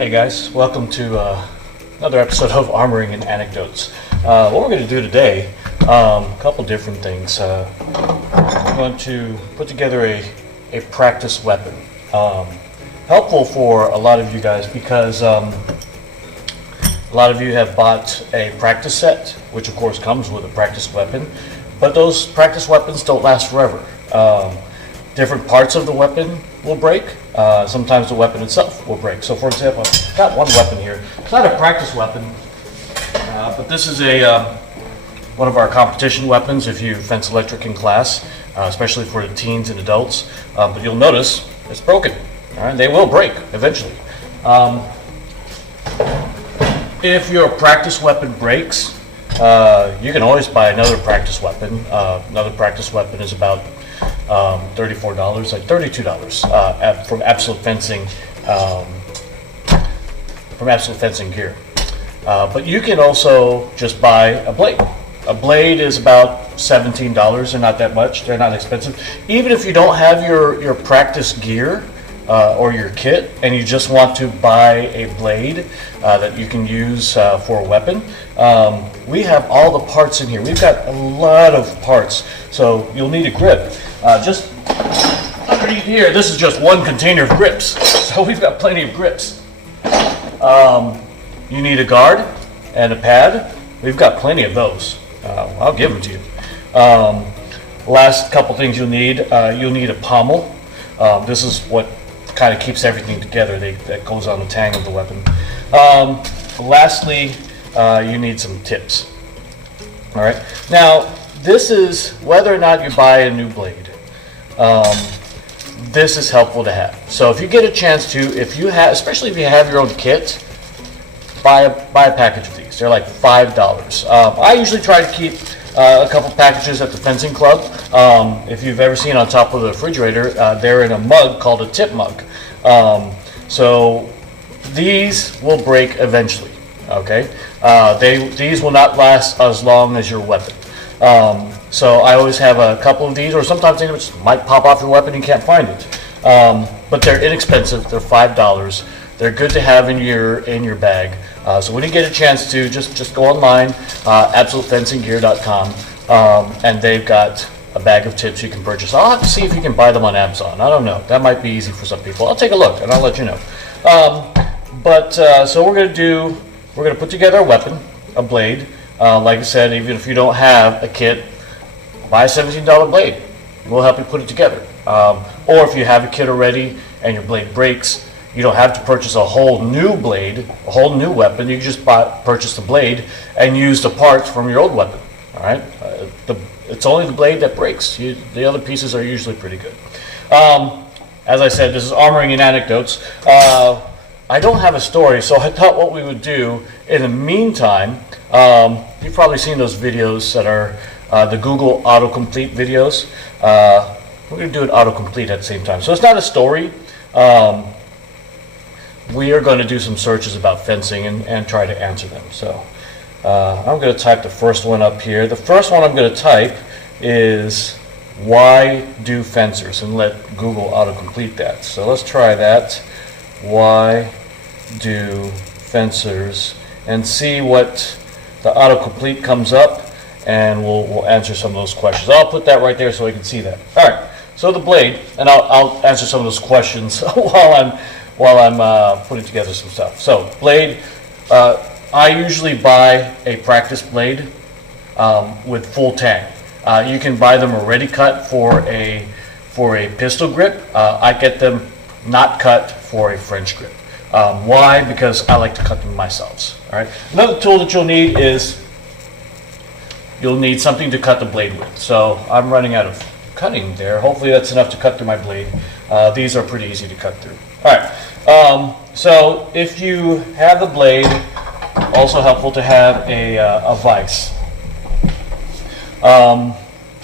Hey guys, welcome to another episode of Armoring and Anecdotes. What we're going to do today, a couple different things. We're going to put together a practice weapon. Helpful for a lot of you guys because a lot of you have bought a practice set, which of course comes with a practice weapon, but those practice weapons don't last forever. Different parts of the weapon will break. Sometimes the weapon itself will break. So for example, I've got one weapon here. It's not a practice weapon, but this is one of our competition weapons if you fence electric in class, especially for the teens and adults. But you'll notice it's broken. All right, they will break eventually. If your practice weapon breaks, you can always buy another practice weapon. Another practice weapon is about $34, like $32 from Absolute Fencing, gear. But you can also just buy a blade. A blade is about $17. They're not that much. They're not expensive. Even if you don't have your practice gear or your kit, and you just want to buy a blade that you can use for a weapon, we have all the parts in here. We've got a lot of parts. So you'll need a grip. Just underneath here, this is just one container of grips. So we've got plenty of grips. You need a guard and a pad. We've got plenty of those. I'll give them to you. Last couple things you'll need a pommel. This is what kind of keeps everything together. That goes on the tang of the weapon. Lastly, you need some tips. All right. Now, this is whether or not you buy a new blade. This is helpful to have. So if you get a chance to, especially if you have your own kit, buy a package of these. They're like $5. I usually try to keep a couple packages at the fencing club. If you've ever seen on top of the refrigerator, they're in a mug called a tip mug. So these will break eventually. Okay, these will not last as long as your weapon. So I always have a couple of these, or sometimes they just might pop off your weapon and you can't find it. But they're inexpensive. They're $5. They're good to have in your bag. So when you get a chance to, just go online, absolutefencinggear.com, and they've got a bag of tips you can purchase. I'll have to see if you can buy them on Amazon. I don't know. That might be easy for some people. I'll take a look and I'll let you know. So we're going to put together a weapon, a blade. Like I said, even if you don't have a kit, buy a $17 blade. We'll help you put it together. Or if you have a kit already and your blade breaks, you don't have to purchase a whole new blade, a whole new weapon. You can just purchase the blade and use the parts from your old weapon. All right? It's only the blade that breaks. The other pieces are usually pretty good. As I said, this is Armoring and Anecdotes. I don't have a story, so I thought what we would do in the meantime, you've probably seen those videos that are the Google Autocomplete videos. We're going to do an autocomplete at the same time. So it's not a story. We are going to do some searches about fencing and try to answer them. So I'm going to type the first one up here. The first one I'm going to type is why do fencers, and let Google autocomplete that. So let's try that. Why do fencers, and see what the autocomplete comes up, and we'll answer some of those questions. I'll put that right there so you can see that. All right. So the blade, and I'll answer some of those questions while I'm putting together some stuff. So blade, I usually buy a practice blade with full tang. You can buy them already cut for a pistol grip. I get them not cut for a French grip. Why? Because I like to cut them myself. All right. Another tool that you'll need is you'll need something to cut the blade with. So I'm running out of cutting there. Hopefully that's enough to cut through my blade. These are pretty easy to cut through. All right. So if you have the blade, also helpful to have a vise.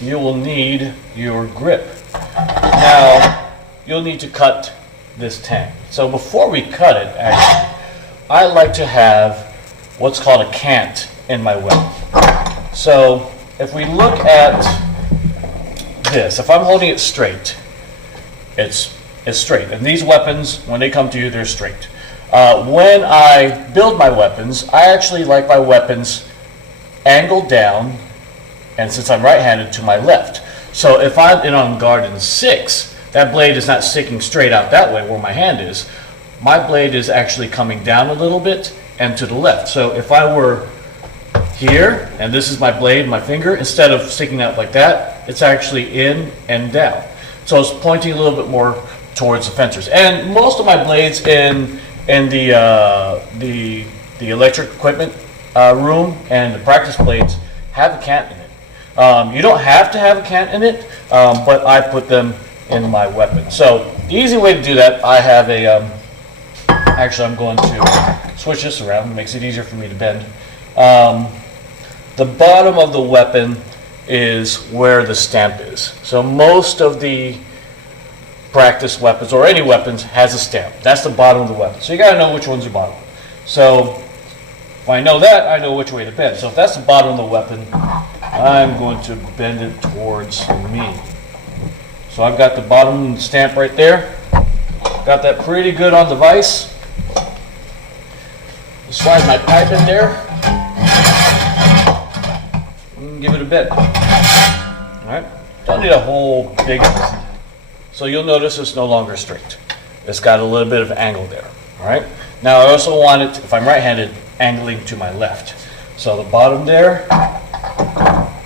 You will need your grip. Now you'll need to cut this tang. So before we cut it, actually, I like to have what's called a cant in my weapon. So if we look at this, if I'm holding it straight, it's straight. And these weapons, when they come to you, they're straight. When I build my weapons, I actually like my weapons angled down, and since I'm right-handed, to my left. So if I'm in on guard in 6, that blade is not sticking straight out that way where my hand is. My blade is actually coming down a little bit and to the left. So if I were here, and this is my blade, my finger, instead of sticking out like that, it's actually in and down. So it's pointing a little bit more towards the fencers. And most of my blades in the electric equipment room and the practice blades have a cant in it. You don't have to have a cant in it, but I put them in my weapon. So the easy way to do that, I have a, actually I'm going to switch this around, it makes it easier for me to bend. The bottom of the weapon is where the stamp is. So most of the practice weapons, or any weapons, has a stamp. That's the bottom of the weapon. So you gotta know which one's your bottom. So if I know that, I know which way to bend. So if that's the bottom of the weapon, I'm going to bend it towards me. So I've got the bottom stamp right there. Got that pretty good on the vise. Slide my pipe in there. And give it a bend. Alright? Don't need a whole big bend. So you'll notice it's no longer straight. It's got a little bit of angle there. Alright? Now I also want it, if I'm right-handed, angling to my left. So the bottom there,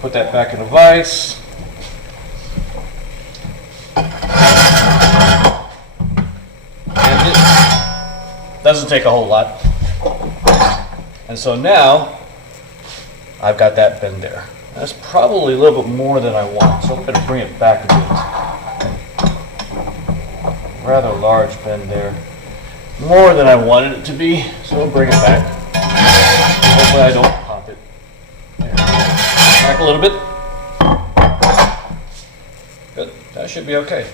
put that back in the vise. And it doesn't take a whole lot. And so now I've got that bend there. That's probably a little bit more than I want, so I'm going to bring it back a bit. Rather large bend there. More than I wanted it to be, so we'll bring it back. Hopefully I don't pop it. There. Back a little bit. Good. That should be okay.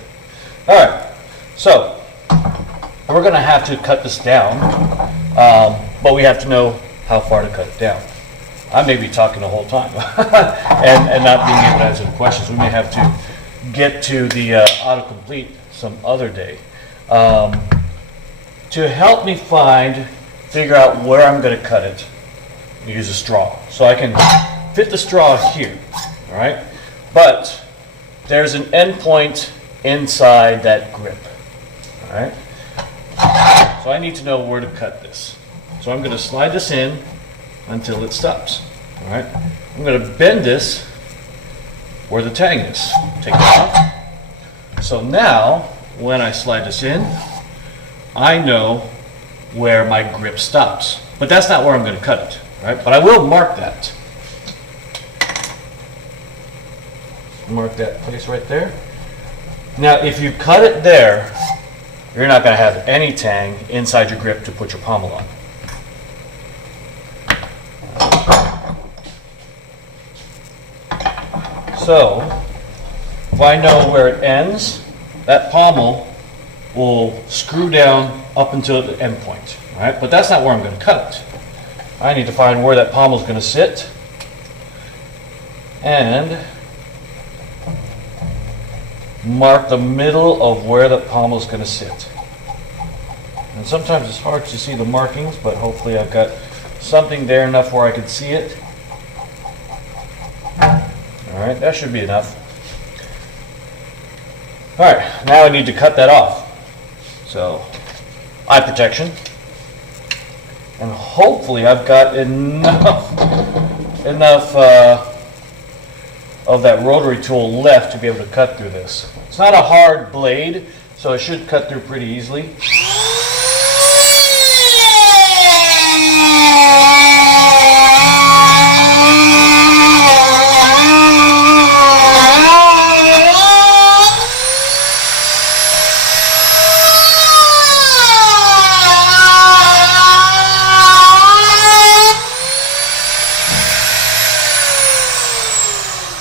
Alright, so we're going to have to cut this down, but we have to know how far to cut it down. I may be talking the whole time and not being able to answer the questions. We may have to get to the autocomplete some other day. To help me figure out where I'm going to cut it, use a straw. So I can fit the straw here, all right? But there's an end point inside that grip, all right? So I need to know where to cut this. So I'm going to slide this in until it stops, all right? I'm going to bend this where the tang is. Take it off. So now, when I slide this in, I know where my grip stops. But that's not where I'm going to cut it, right? But I will mark that. Mark that place right there. Now, if you cut it there, you're not going to have any tang inside your grip to put your pommel on. So, if I know where it ends, that pommel will screw down up until the end point, right? But that's not where I'm going to cut it. I need to find where that pommel is going to sit, and mark the middle of where the pommel is going to sit. And sometimes it's hard to see the markings, but hopefully I've got something there enough where I can see it. All right, that should be enough. All right, now I need to cut that off. So, eye protection, and hopefully I've got enough of that rotary tool left to be able to cut through this. It's not a hard blade, so it should cut through pretty easily.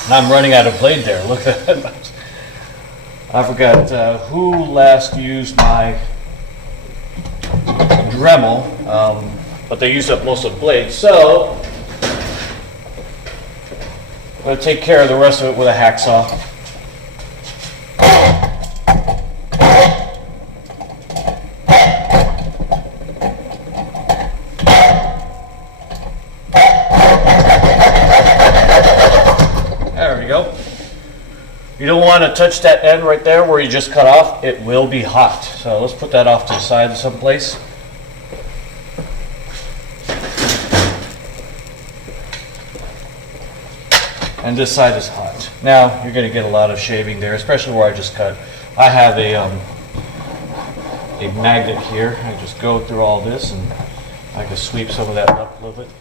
I'm running out of blade there. Look at that. I forgot who last used my Dremel, but they used up most of the blade. So I'm going to take care of the rest of it with a hacksaw. touch that end right there where you just cut off, it will be hot. So let's put that off to the side someplace. And this side is hot. Now you're going to get a lot of shaving there, especially where I just cut. I have a magnet here. I just go through all this and I can sweep some of that up a little bit.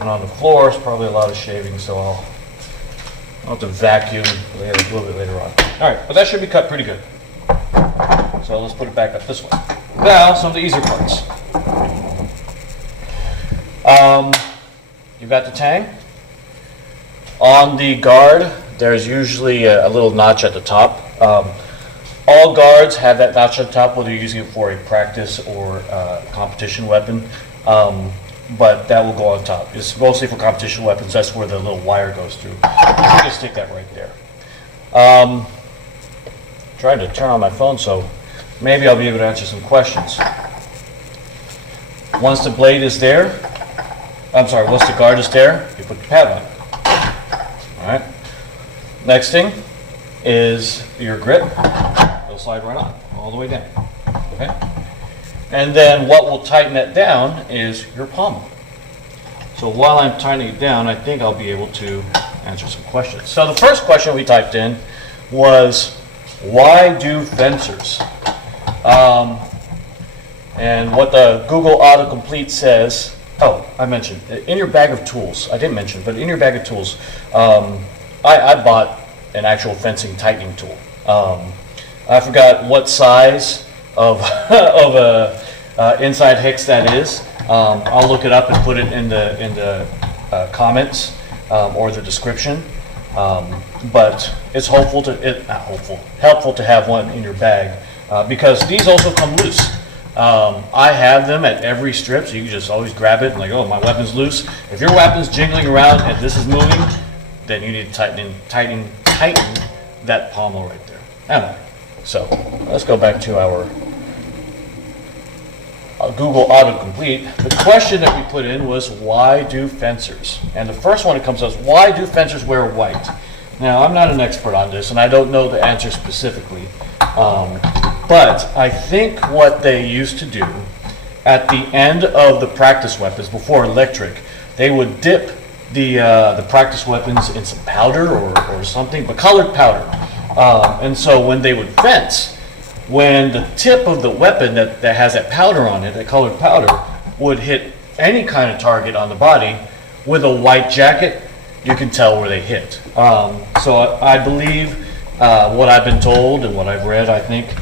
And on the floor is probably a lot of shaving, so I'll have to vacuum later, a little bit later on. All right, but that should be cut pretty good. So let's put it back up this way. Now, some of the easier parts. You've got the tang. On the guard, there's usually a little notch at the top. All guards have that notch at the top, whether you're using it for a practice or competition weapon. But that will go on top. It's mostly for competition weapons. That's where the little wire goes through. You can stick that right there. Trying to turn on my phone, so maybe I'll be able to answer some questions. Once the blade is there, once the guard is there, you put the pad on. All right. Next thing is your grip. It'll slide right on, all the way down. Okay. And then what will tighten it down is your pommel. So while I'm tightening it down, I think I'll be able to answer some questions. So the first question we typed in was, why do fencers? And what the Google Autocomplete says, I mentioned, in your bag of tools, I didn't mention, but in your bag of tools, I bought an actual fencing tightening tool. I forgot what size of a inside hex that is. I'll look it up and put it in the comments or the description. But it's helpful to have one in your bag because these also come loose. I have them at every strip, so you can just always grab it and like, oh, my weapon's loose. If your weapon's jiggling around and this is moving, then you need to tighten that pommel right there. Anyway, so let's go back to our Google Autocomplete. The question that we put in was, why do fencers? And the first one that comes up is, why do fencers wear white? Now, I'm not an expert on this, and I don't know the answer specifically. But I think what they used to do at the end of the practice weapons, before electric, they would dip the practice weapons in some powder or something, but colored powder. And so when they would fence, when the tip of the weapon that has that powder on it, that colored powder, would hit any kind of target on the body, with a white jacket, you can tell where they hit. So I believe what I've been told and what I've read, I think,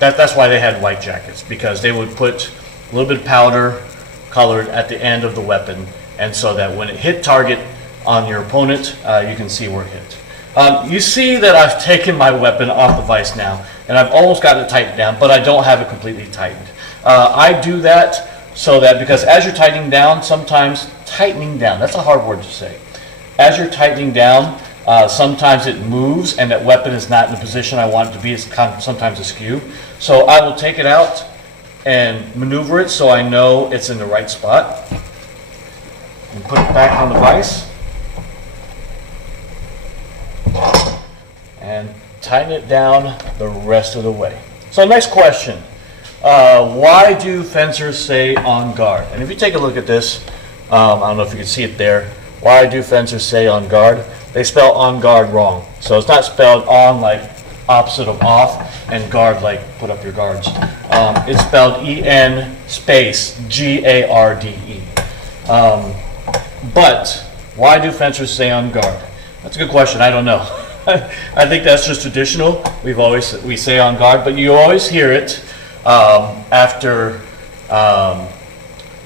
that's why they had white jackets, because they would put a little bit of powder colored at the end of the weapon, and so that when it hit target on your opponent, you can see where it hit. You see that I've taken my weapon off the vise now, and I've almost got it tightened down, but I don't have it completely tightened. I do that so that, because as you're tightening down, that's a hard word to say. As you're tightening down, sometimes it moves and that weapon is not in the position I want it to be. It's sometimes askew. So I will take it out and maneuver it so I know it's in the right spot. And put it back on the vise. And tighten it down the rest of the way. So next question. Why do fencers say on guard? And if you take a look at this, I don't know if you can see it there. Why do fencers say on guard? They spell on guard wrong. So it's not spelled on like opposite of off and guard like put up your guards. It's spelled E-N space G-A-R-D-E. But why do fencers say on guard? That's a good question. I don't know. I think that's just traditional. We say on guard, but you always hear it after.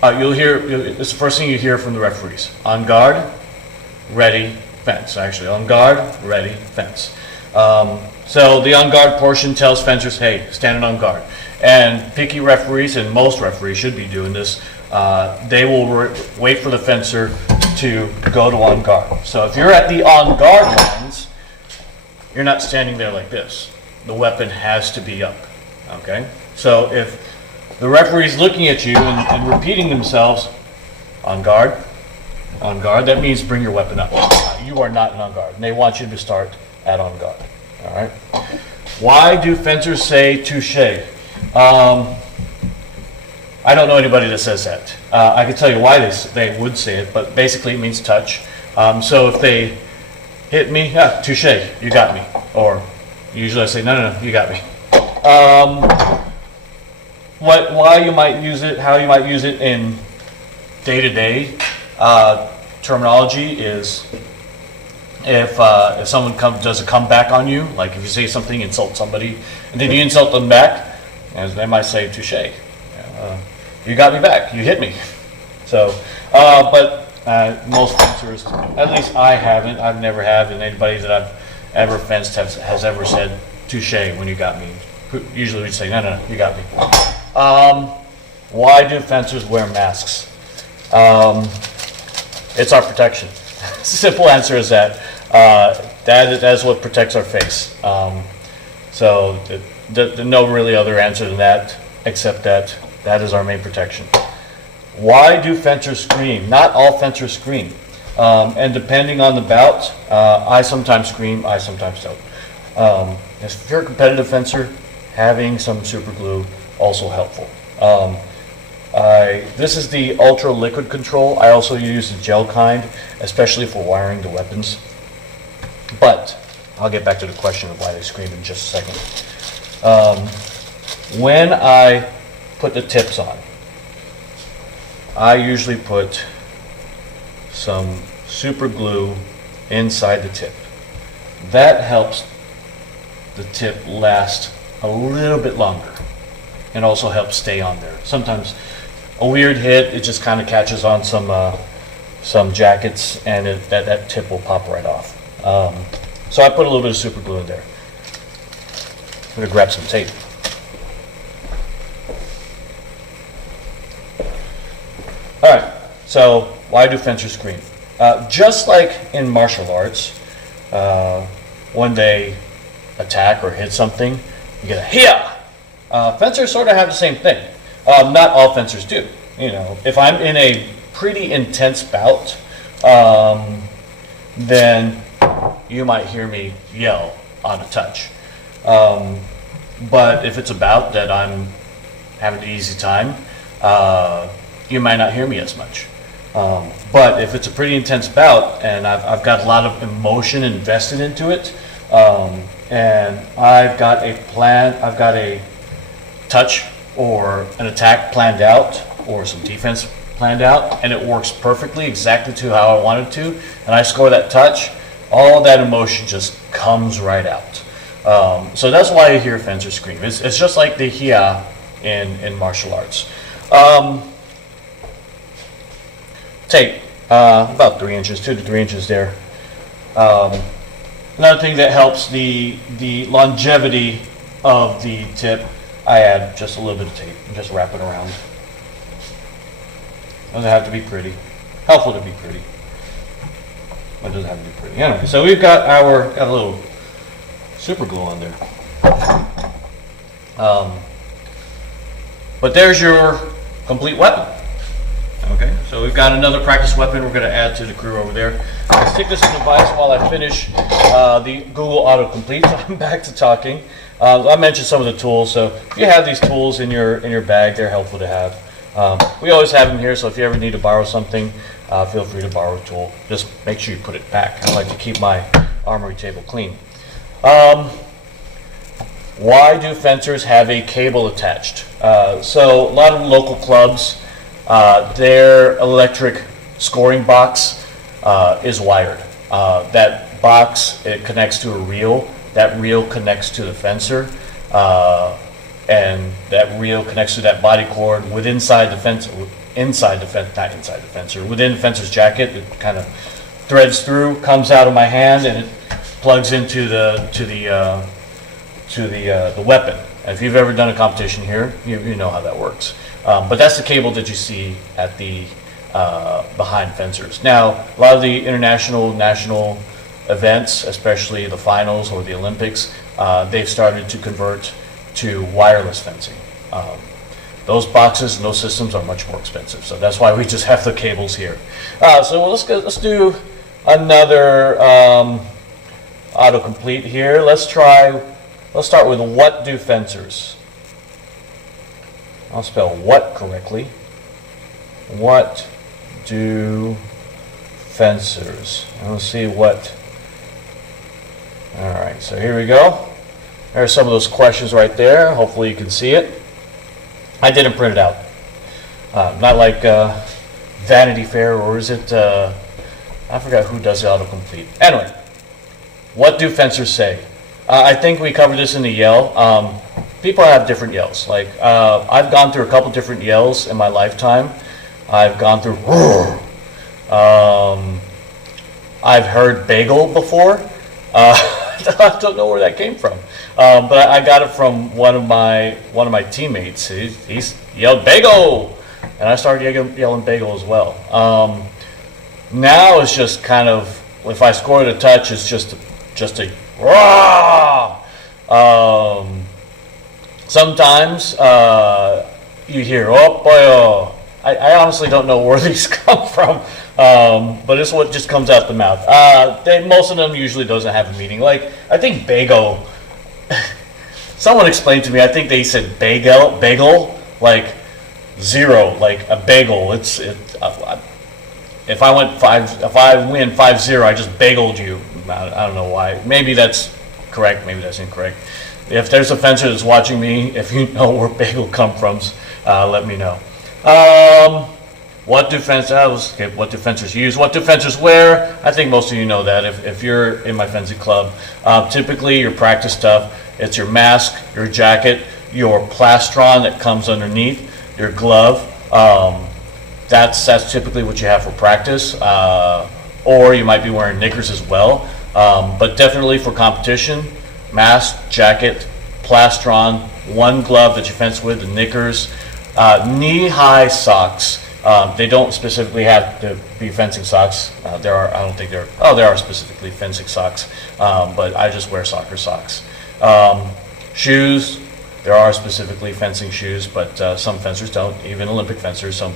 You'll hear it's the first thing you hear from the referees. On guard, ready, fence. Actually, on guard, ready, fence. So the on guard portion tells fencers, hey, standing on guard. And picky referees, and most referees should be doing this, they will wait for the fencer to go to on guard. So if you're at the on guard lines, you're not standing there like this. The weapon has to be up. Okay? So if the referee's looking at you and repeating themselves, On guard. On guard, that means bring your weapon up. You are not on guard. And they want you to start at on guard. All right. Why do fencers say touche? I don't know anybody that says that. I can tell you why they would say it, but basically it means touch. So if they hit me, touche, you got me. Or usually I say, no, you got me. Why you might use it, how you might use it in day-to-day terminology is if someone does a comeback on you, like if you say something, insult somebody, and then you insult them back, as they might say touche. You got me back, you hit me. So, but most fencers, at least I've never have, and anybody that I've ever fenced has ever said touche when you got me. Usually we'd say, no, you got me. Why do fencers wear masks? It's our protection. Simple answer is that. That is what protects our face. So no really other answer than that, except that is our main protection. Why do fencers scream? Not all fencers scream. And depending on the bout, I sometimes scream, I sometimes don't. If you're a competitive fencer, having some super glue also helpful. This is the ultra liquid control. I also use the gel kind, especially for wiring the weapons. But I'll get back to the question of why they scream in just a second. When I put the tips on, I usually put some super glue inside the tip. That helps the tip last a little bit longer and also helps stay on there. Sometimes a weird hit, it just kind of catches on some jackets, and that tip will pop right off. So I put a little bit of super glue in there. I'm going to grab some tape. All right, so why do fencers scream? Just like in martial arts, when they attack or hit something, you get a hiya. Fencers sort of have the same thing. Not all fencers do. If I'm in a pretty intense bout, then you might hear me yell on a touch. But if it's a bout that I'm having an easy time, you might not hear me as much. But if it's a pretty intense bout and I've got a lot of emotion invested into it, and I've got a touch or an attack planned out or some defense planned out, and it works perfectly exactly to how I want it to, and I score that touch, all that emotion just comes right out. So that's why you hear fencers scream. It's just like the hiya in martial arts. Tape, about 3 inches, 2 to 3 inches there. Another thing that helps the longevity of the tip, I add just a little bit of tape and just wrap it around. Doesn't have to be pretty. Helpful to be pretty, but it doesn't have to be pretty. Anyway, so we've got a little super glue on there. But there's your complete weapon. Okay, so we've got another practice weapon we're going to add to the crew over there. I'll stick this in the vise while I finish the Google Autocomplete. So I'm back to talking. I mentioned some of the tools, so if you have these tools in your bag, they're helpful to have. We always have them here, so if you ever need to borrow something, feel free to borrow a tool. Just make sure you put it back. I like to keep my armory table clean. Why do fencers have a cable attached? So a lot of local clubs, their electric scoring box is wired. That box, it connects to a reel. That reel connects to the fencer, and that reel connects to that body cord within the fencer's jacket. It kind of threads through, comes out of my hand, and it plugs into the weapon. And if you've ever done a competition here, you know how that works. But that's the cable that you see at the behind fencers. Now, a lot of the international, national events, especially the finals or the Olympics, they've started to convert to wireless fencing. those boxes and those systems are much more expensive. So that's why we just have the cables here. So let's do another autocomplete here. Let's start with what do fencers? I'll spell what correctly. What do fencers? And let's see what. All right, so here we go. There are some of those questions right there. Hopefully you can see it. I didn't print it out. Not like Vanity Fair, or is it, I forgot who does the autocomplete. Anyway, what do fencers say? I think we covered this in the yell. People have different yells. Like, I've gone through a couple different yells in my lifetime. I've gone through, I've heard bagel before. I don't know where that came from, but I got it from one of my teammates. He's yelled bagel, and I started yelling bagel as well. Now it's just kind of, if I score the touch, it's just a rah. Sometimes you hear oh boy oh. I honestly don't know where these come from, but it's what just comes out the mouth. Most of them usually doesn't have a meaning. Like, I think bagel, someone explained to me, I think they said bagel, like zero, like a bagel. If I win 5-0, I just bageled you. I don't know why. Maybe that's correct, maybe that's incorrect. If there's a fencer that's watching me, if you know where bagel come from, let me know. What do fencers use? What do fencers wear? I think most of you know that if you're in my fencing club. Typically your practice stuff, it's your mask, your jacket, your plastron that comes underneath, your glove. That's typically what you have for practice. Or you might be wearing knickers as well. But definitely for competition, mask, jacket, plastron, one glove that you fence with, the knickers. Knee-high socks. They don't specifically have to be fencing socks. There are specifically fencing socks, but I just wear soccer socks. Shoes. There are specifically fencing shoes, but some fencers don't. Even Olympic fencers, some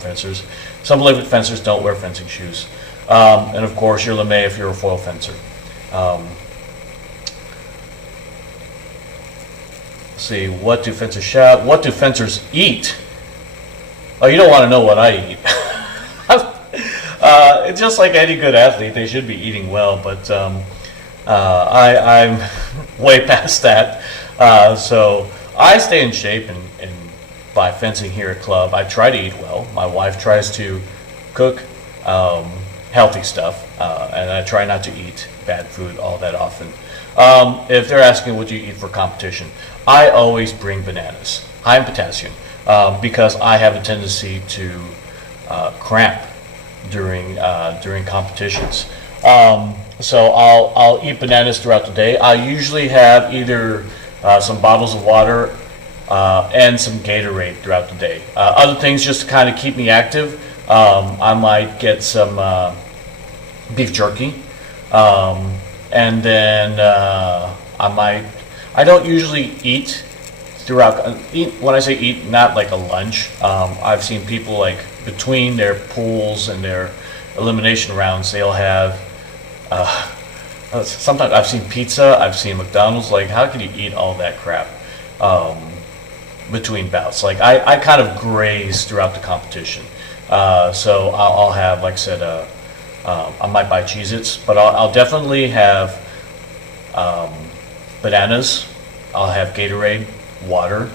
Olympic fencers don't wear fencing shoes. And of course, your lame if you're a foil fencer. Let's see. What do fencers shout? What do fencers eat? Oh, you don't want to know what I eat. It's just like any good athlete, they should be eating well, but I'm way past that. So I stay in shape and by fencing here at club. I try to eat well. My wife tries to cook healthy stuff, and I try not to eat bad food all that often. If they're asking what do you eat for competition, I always bring bananas, high in potassium. Because I have a tendency to cramp during competitions. So I'll eat bananas throughout the day. I usually have either some bottles of water and some Gatorade throughout the day. Other things just to kind of keep me active. I might get some beef jerky, and then I don't usually eat when I say eat, not like a lunch. I've seen people like between their pools and their elimination rounds, they'll have, sometimes I've seen pizza, I've seen McDonald's. Like, how can you eat all that crap between bouts? Like, I kind of graze throughout the competition. So I'll have, like I said, I might buy Cheez-Its, but I'll definitely have bananas. I'll have Gatorade, water,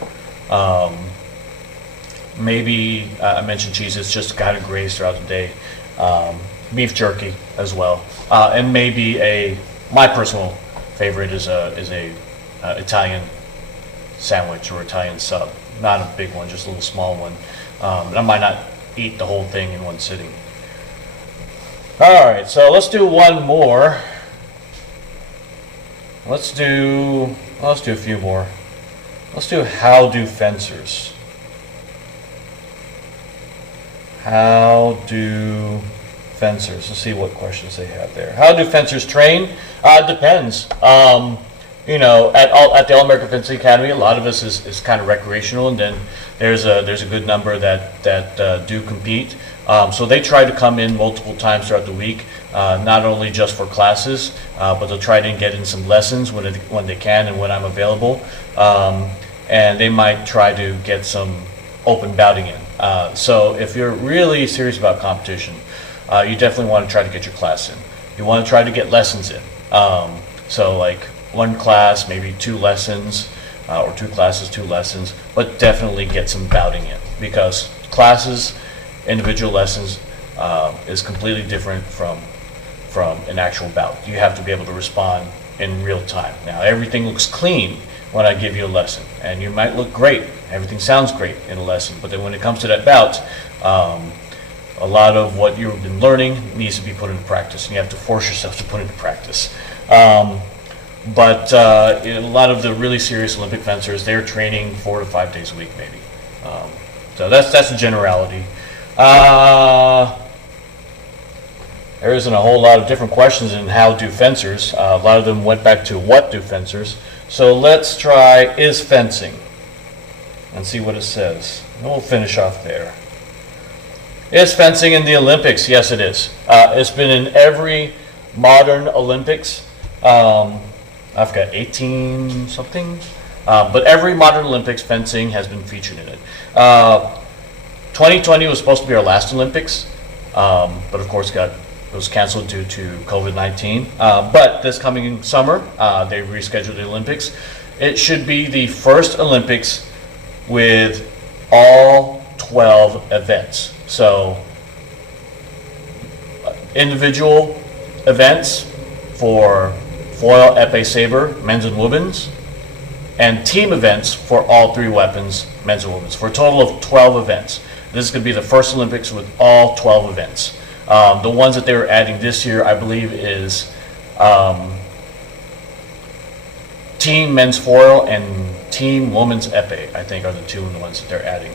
maybe I mentioned Cheez-Its just to kind of graze throughout the day, beef jerky as well, and maybe my personal favorite is a Italian sandwich or Italian sub, not a big one, just a little small one, and I might not eat the whole thing in one sitting. All right, so let's do one more. Let's do a few more. Let's do how do fencers. How do fencers? Let's see what questions they have there. How do fencers train? Depends. at the All-American Fencing Academy, a lot of us is kind of recreational, and then there's a good number that do compete. So they try to come in multiple times throughout the week, not only just for classes, but they'll try to get in some lessons when they can and when I'm available. And they might try to get some open bouting in. So if you're really serious about competition, you definitely want to try to get your class in. You want to try to get lessons in. So like one class, maybe 2 lessons, or 2 classes, 2 lessons, but definitely get some bouting in, because classes, individual lessons, is completely different from an actual bout. You have to be able to respond in real time. Now, everything looks clean when I give you a lesson, and you might look great. Everything sounds great in a lesson, but then when it comes to that bout, a lot of what you've been learning needs to be put into practice, and you have to force yourself to put into practice. But a lot of the really serious Olympic fencers, they're training 4 to 5 days a week, maybe. So that's a generality. There isn't a whole lot of different questions in how do fencers. A lot of them went back to what do fencers. So let's try is fencing and see what it says. And we'll finish off there. Is fencing in the Olympics? Yes, it is. It's been in every modern Olympics. I've got 18 something. But every modern Olympics, fencing has been featured in it. 2020 was supposed to be our last Olympics, but of course it was canceled due to COVID-19. But this coming summer, they rescheduled the Olympics. It should be the first Olympics with all 12 events. So individual events for foil, epee, saber, men's and women's, and team events for all 3 weapons, men's and women's, for a total of 12 events. This is going to be the first Olympics with all 12 events. The ones that they were adding this year, I believe, is team men's foil and team women's epee, I think, are the 2 ones that they're adding.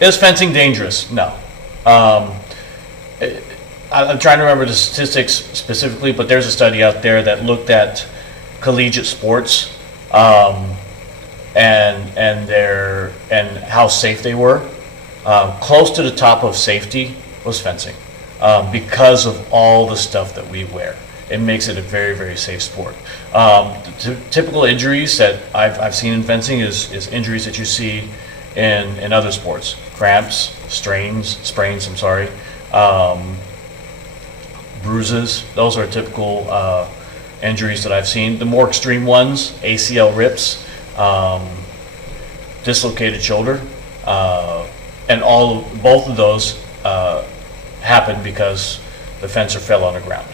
Is fencing dangerous? No. I'm trying to remember the statistics specifically, but there's a study out there that looked at collegiate sports and how safe they were. Close to the top of safety was fencing, because of all the stuff that we wear. It makes it a very, very safe sport. Typical injuries that I've seen in fencing is injuries that you see in other sports: cramps, sprains. I'm sorry. Bruises. Those are typical injuries that I've seen. The more extreme ones: ACL rips, dislocated shoulder, and both of those happened because the fencer fell on the ground.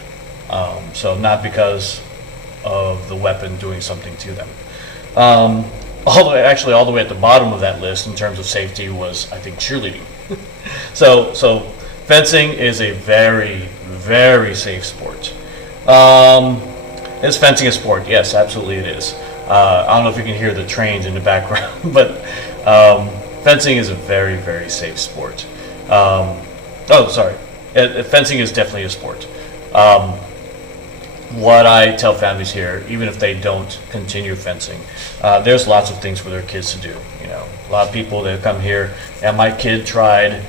So not because of the weapon doing something to them. All the way at the bottom of that list in terms of safety was, I think, cheerleading. So fencing is a very, very safe sport. Is fencing a sport? Yes, absolutely it is. I don't know if you can hear the trains in the background, but fencing is a very, very safe sport. Fencing is definitely a sport. What I tell families here, even if they don't continue fencing, there's lots of things for their kids to do. A lot of people that come here, and my kid tried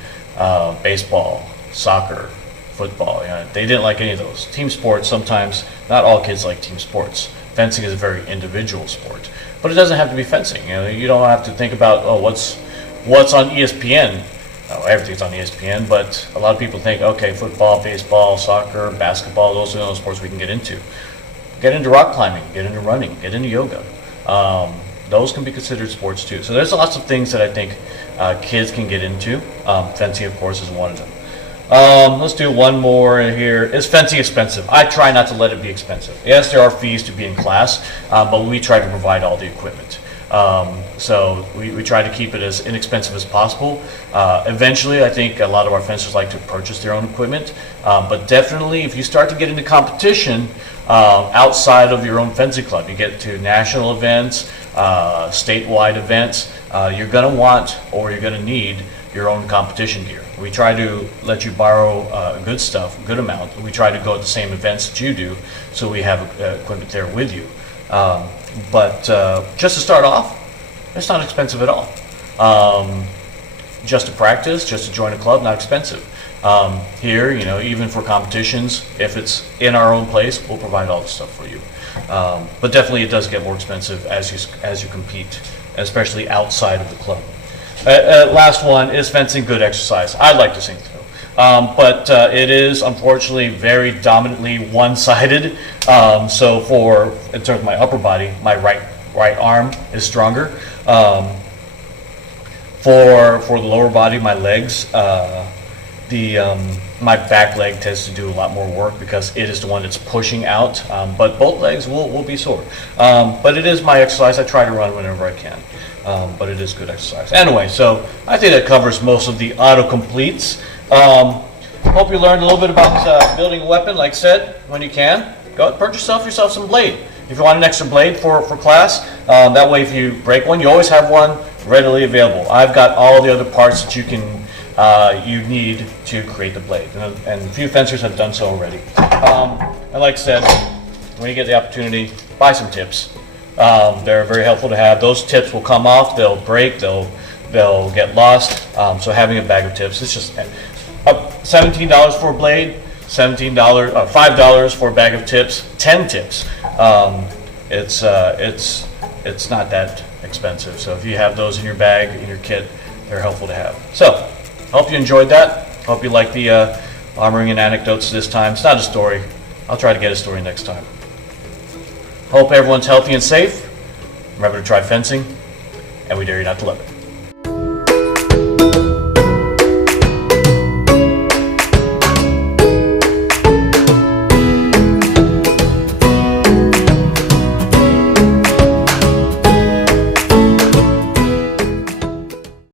baseball, soccer, football. They didn't like any of those. Team sports, sometimes, not all kids like team sports. Fencing is a very individual sport, but it doesn't have to be fencing. You don't have to think about, what's on ESPN. Everything's on ESPN, but a lot of people think, okay, football, baseball, soccer, basketball, those are the only sports we can get into. Get into rock climbing, get into running, get into yoga. Those can be considered sports too. So there's lots of things that I think kids can get into. Fencing, of course, is one of them. Let's do one more here. Is fencing expensive? I try not to let it be expensive. Yes, there are fees to be in class, but we try to provide all the equipment. So we try to keep it as inexpensive as possible. Eventually, I think a lot of our fencers like to purchase their own equipment, but definitely if you start to get into competition outside of your own fencing club, you get to national events, statewide events, you're going to want, or you're going to need, your own competition gear. We try to let you borrow good stuff, good amount. We try to go to the same events that you do, so we have equipment there with you. But just to start off, it's not expensive at all. Just to practice, just to join a club, not expensive. Here, you know, even for competitions, if it's in our own place, we'll provide all the stuff for you. But definitely it does get more expensive as you compete, especially outside of the club. Last one, is fencing good exercise? I'd like to think so. But it is unfortunately very dominantly one-sided. So in terms of my upper body, my right arm is stronger. For the lower body, my legs, my back leg tends to do a lot more work because it is the one that's pushing out. But both legs will be sore. But it is my exercise. I try to run whenever I can. But it is good exercise. Anyway, so I think that covers most of the autocompletes. Hope you learned a little bit about building a weapon. Like I said, when you can, go out and purchase yourself some blade. If you want an extra blade for class, that way if you break one, you always have one readily available. I've got all the other parts that you need to create the blade, and a few fencers have done so already. And like I said, when you get the opportunity, buy some tips. They're very helpful to have. Those tips will come off, they'll break, they'll get lost. So having a bag of tips, it's just $17 for a blade, $5 for a bag of tips, 10 tips. It's not that expensive. So if you have those in your bag, in your kit, they're helpful to have. So hope you enjoyed that. Hope you like the armoring and anecdotes this time. It's not a story. I'll try to get a story next time. Hope everyone's healthy and safe. Remember to try fencing, and we dare you not to love it.